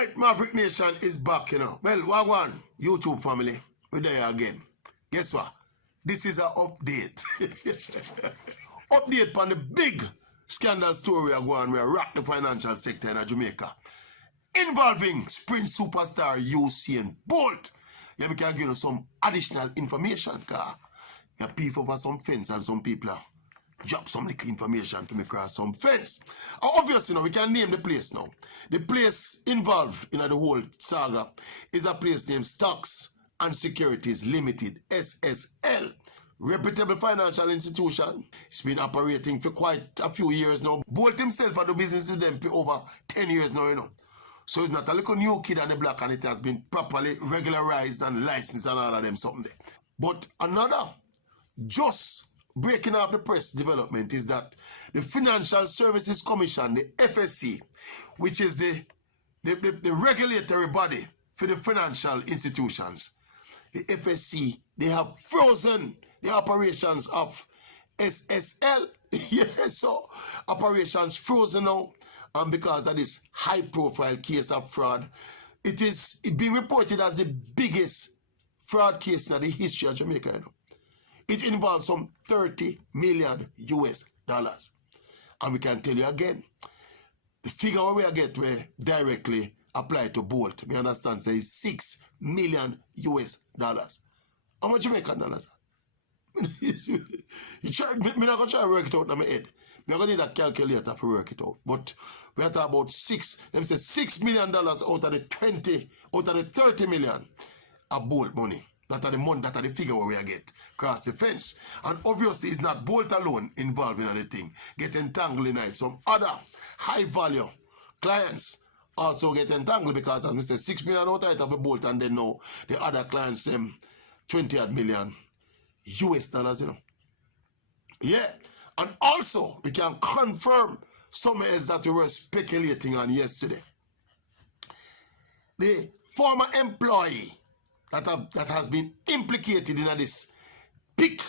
Alright, Maverick Nation is back, you know. Well, Wagwan, YouTube family, we're there again. Guess what? This is an update. Update on the big scandal story of going where rock the financial sector in Jamaica. Involving Sprint superstar USAIN Bolt. Yeah, we can give you some additional information, because you peep over some fence and some people drop some little information to me cross some fence. Obviously, we can name the place now. The place involved in the whole saga is a place named Stocks and Securities Limited, SSL. Reputable financial institution. It's been operating for quite a few years now. Bolt himself had the business with them for over 10 years now, you know. So it's not a little new kid on the block, and it has been properly regularized and licensed and all of them something there. But another just breaking up the press development is that the Financial Services Commission, the FSC, which is the regulatory body for the financial institutions, the FSC, they have frozen the operations of SSL. Yes, so operations frozen now, and because of this high-profile case of fraud, it's being reported as the biggest fraud case in the history of Jamaica. You know. It involves some $30 million US. And we can tell you again, the figure we get where directly applied to Bolt, we understand, say $6 million US. How much Jamaican dollars? I'm not going to try to work it out in my head. I'm going to need a calculator to work it out. But we are talking about $6 million out of the 30 million of Bolt money. That are the money, that are the figure where we get across the fence. And obviously, it's not Bolt alone involved in anything. Get entangled in it. Some other high value clients also get entangled because, as we said, 6 million out of a Bolt, and then now the other clients, them 20 million US dollars, you know. Yeah. And also, we can confirm some else that we were speculating on yesterday. The former employee that has been implicated in this pick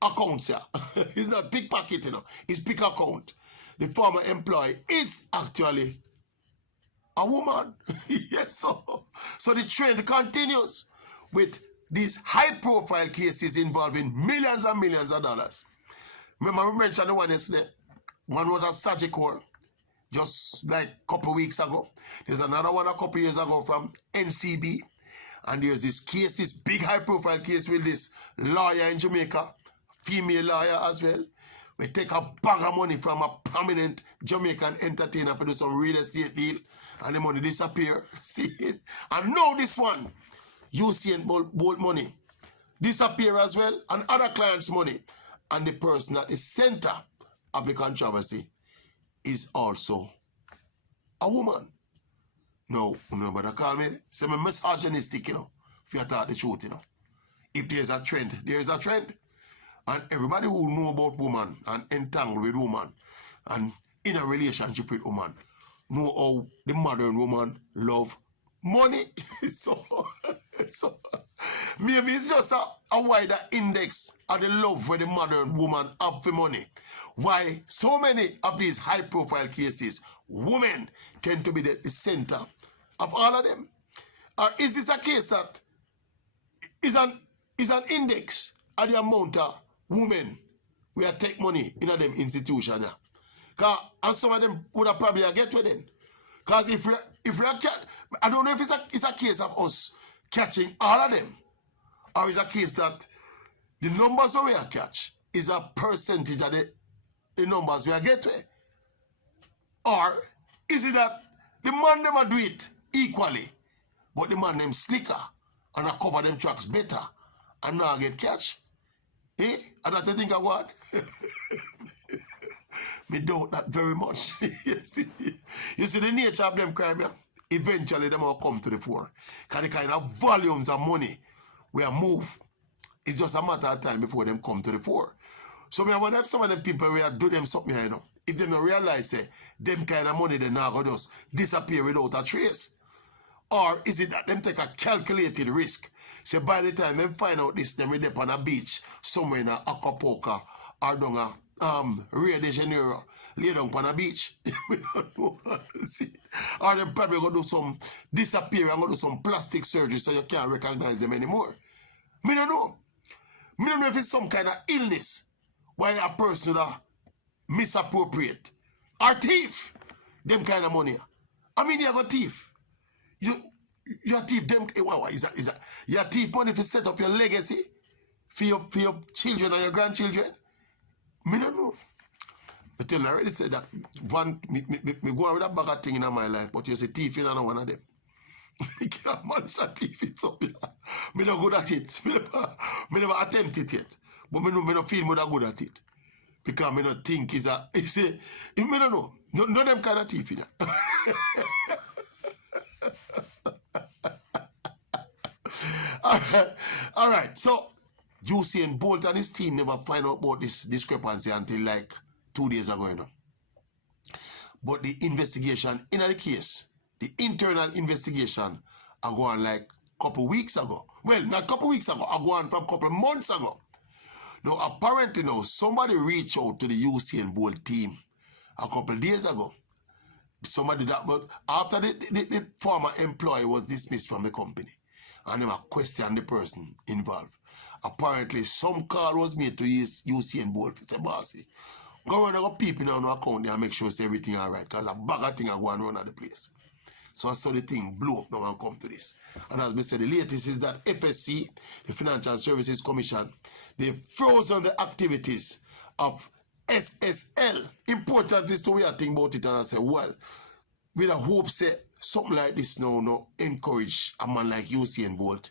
account, sir. It's not pickpocket, you know. It's pick account. The former employee is actually a woman. Yes, so the trend continues with these high-profile cases involving millions and millions of dollars. Remember, we mentioned the one yesterday. One was a surgical, just like a couple weeks ago. There's another one a couple years ago from NCB. And there's this case, this big high-profile case with this lawyer in Jamaica, female lawyer as well. We take a bag of money from a prominent Jamaican entertainer for do some real estate deal, and the money disappear. See it? And now this one, USAIN Bolt money, disappear as well, and other clients' money. And the person at the center of the controversy is also a woman. No, nobody call me. Say me misogynistic, you know, if you talk the truth, you know. If there's a trend, there is a trend. And everybody who know about woman and entangled with woman and in a relationship with woman know how the modern woman love money. so maybe it's just a wider index of the love where the modern woman have for money. Why so many of these high-profile cases, women tend to be the center of all of them? Or is this a case that is an index of the amount of women we are take money in them institution? And some of them would have probably get with them. Because if we are I don't know if it's a case of us catching all of them, or it's a case that the numbers we are catch is a percentage of the numbers we are get with. Or is it that the man them do it equally, but the man them slicker and I cover them tracks better and now get catch? Eh? And that I think I want. Me doubt that very much. you see the nature of them crime, yeah? Eventually them will come to the fore. Because the kind of volumes of money we are move, it's just a matter of time before them come to the fore. So I wonder if some of them people will do them something, you know. If they don't realize them kind of money, they now go just disappear without a trace. Or is it that them take a calculated risk? So by the time they find out this, them will be on a beach somewhere in Acapulco or down Rio de Janeiro, lay down on a beach. We don't know. See? Or them probably going to do some disappear and go do some plastic surgery so you can't recognize them anymore. Me don't know. Me don't know if it's some kind of illness why a person that misappropriate or thief them kind of money. I mean, you have a thief. You thief them. Wow, is that? You thief money to set up your legacy for your children and your grandchildren. Me don't know. I tell you, I already said that one. Me go on with a bag of thing in my life, but you say thief in another one of them. Me can't manage a thief it up. Me not good at it. Me never attempt it yet. But me no feel me that good at it. Because me not think is a. Me don't know. No them kind of thief in that. All right. So USAIN Bolt and his team never find out about this discrepancy until like 2 days ago, you know. But the investigation in the case, the internal investigation, are going like a couple weeks ago. Well, not a couple weeks ago, are going from a couple months ago. Now, apparently now, somebody reached out to the USAIN Bolt team a couple days ago. Somebody that, but after the former employee was dismissed from the company, and they questioned the person involved. Apparently, some call was made to USAIN Bolt to say, bossy, go around and go people in our account there and make sure it's everything all right, because a bag of things are going on at the place. So I saw the thing blow up now and come to this. And as we said, the latest is that FSC, the Financial Services Commission, they frozen the activities of SSL. Important is the way I think about it, and I say, well, with a hope say something like this now encourage a man like USAIN Bolt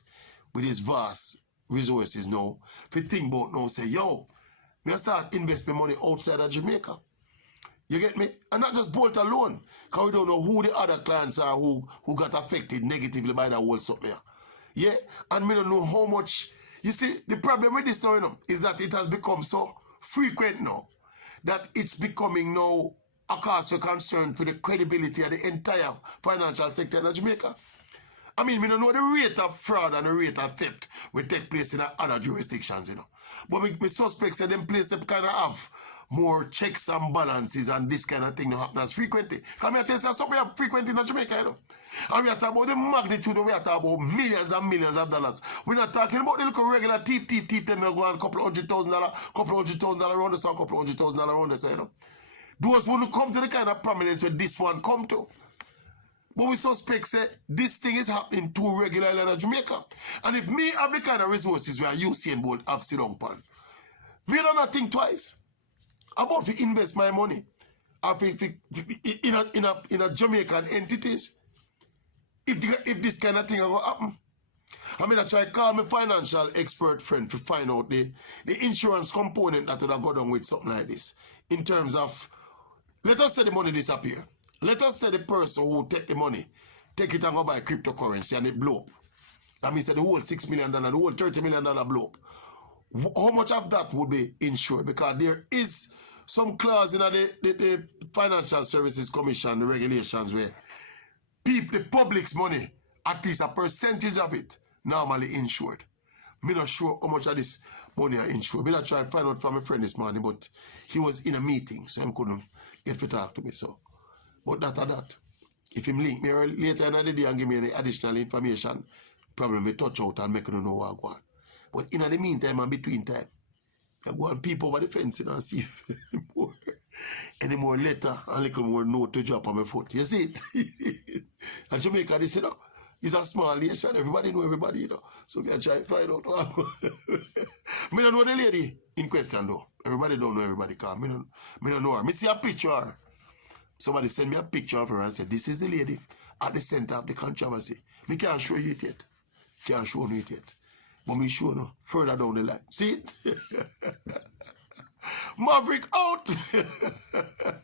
with his vast resources now. If you think about now, say, yo, me start investing money outside of Jamaica. You get me? And not just Bolt alone, because we don't know who the other clients are who got affected negatively by that whole something. Yeah? And we don't know how much. You see, the problem with this now, you know, is that it has become so frequent now that it's becoming now a cause for concern for the credibility of the entire financial sector in Jamaica. I mean, we don't know the rate of fraud and the rate of theft will take place in other jurisdictions, you know. But we suspect that them places kind of have more checks and balances and this kind of thing don't happen as frequently. Because I tell you something we have frequently in Jamaica, you know. And we are talking about the magnitude, we are talking about millions and millions of dollars. We're not talking about the little regular thief, them go on $200,000, $100,000 around us, $100,000 around us, you know. Those wouldn't come to the kind of prominence where this one come to. But we suspect say this thing is happening too regularly in Jamaica. And if me have the kind of resources where USAIN Bolt have sit down pan, me don't not think twice about to invest my money in a Jamaican entities. If this kind of thing will happen. I mean, I try to call my financial expert friend to find out the insurance component that would have gone on with something like this. In terms of, let us say the money disappear. Let us say the person who take the money, take it and go buy cryptocurrency and it blow up. That means that the whole $6 million, the whole $30 million blow up. How much of that would be insured? Because there is some clause in the Financial Services Commission, the regulations where the public's money, at least a percentage of it, normally insured. I'm not sure how much of this money are insured. I tried to find out from a friend this morning, but he was in a meeting, so he couldn't get to talk to me. So, but that. If him link me later in the day and give me any additional information, probably me touch out and make you know what I go on. But in the meantime and between time, I go and peep over the fence and see if any more letter and a little more note to drop on my foot. You see it? And Jamaica, this, you know, is a small nation. Everybody know everybody, you know. So we are trying to find out what I don't know the lady in question, though. Everybody don't know everybody, because I don't know her. I see a picture of her. Somebody send me a picture of her and said, this is the lady at the center of the controversy. I can't show you it yet. Can't show you it yet. But me show you further down the line. See it? Maverick out!